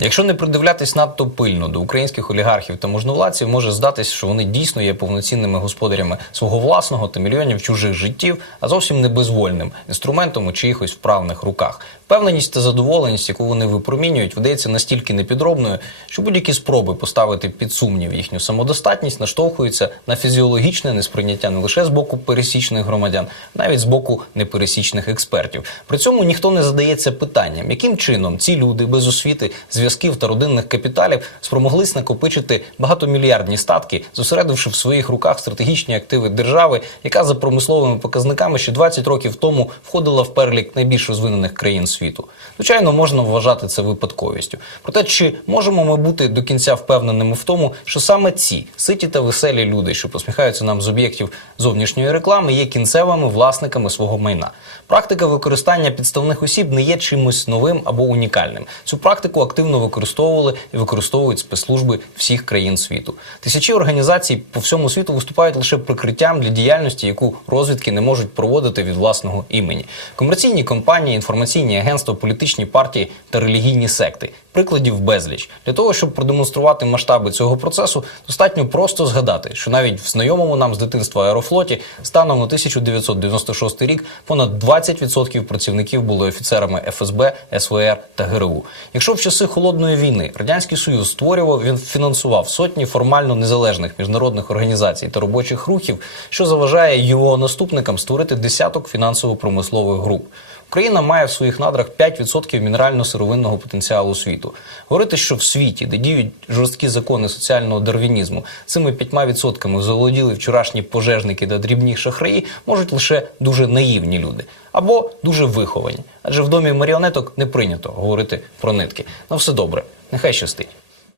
Якщо не придивлятись надто пильно до українських олігархів та можновладців, може здатись, що вони дійсно є повноцінними господарями свого власного та мільйонів чужих життів, а зовсім не безвольним інструментом у чиїхось вправних руках. Впевненість та задоволеність, яку вони випромінюють, видається настільки непідробною, що будь-які спроби поставити під сумнів їхню самодостатність наштовхуються на фізіологічне несприйняття не лише з боку пересічних громадян, навіть з боку непересічних експертів. При цьому ніхто не задається питанням, яким чином ці люди без освіти, зв'язків та родинних капіталів спромоглись накопичити багатомільярдні статки, зосередивши в своїх руках стратегічні активи держави, яка за промисловими показниками ще 20 років тому входила в перелік найбільш розвинених країн світу. Звичайно, можна вважати це випадковістю. Проте, чи можемо ми бути до кінця впевненими в тому, що саме ці ситі та веселі люди, що посміхаються нам з об'єктів зовнішньої реклами, є кінцевими власниками свого майна. Практика використання підставних осіб не є чимось новим або унікальним. Цю практику активно використовували і використовують спецслужби всіх країн світу. Тисячі організацій по всьому світу виступають лише прикриттям для діяльності, яку розвідки не можуть проводити від власного імені. Комерційні компанії, інформаційні агентства, політичні партії та релігійні секти. Прикладів безліч для того, щоб продемонструвати масштаби цього процесу, достатньо просто згадати, що навіть в знайомому нам з дитинства аерофлоті станом на 1996 рік понад 20% працівників були офіцерами ФСБ, СВР та ГРУ. Якщо в часи холодної війни радянський союз створював, він фінансував сотні формально незалежних міжнародних організацій та робочих рухів, що заважає його наступникам створити десяток фінансово-промислових груп. Україна має в своїх надрах 5% мінерально-сировинного потенціалу світу. Говорити, що в світі, де діють жорсткі закони соціального дарвінізму, цими 5% заволоділи вчорашні пожежники та дрібні шахраї, можуть лише дуже наївні люди або дуже виховані. Адже в домі маріонеток не прийнято говорити про нитки. На все добре, нехай щастить.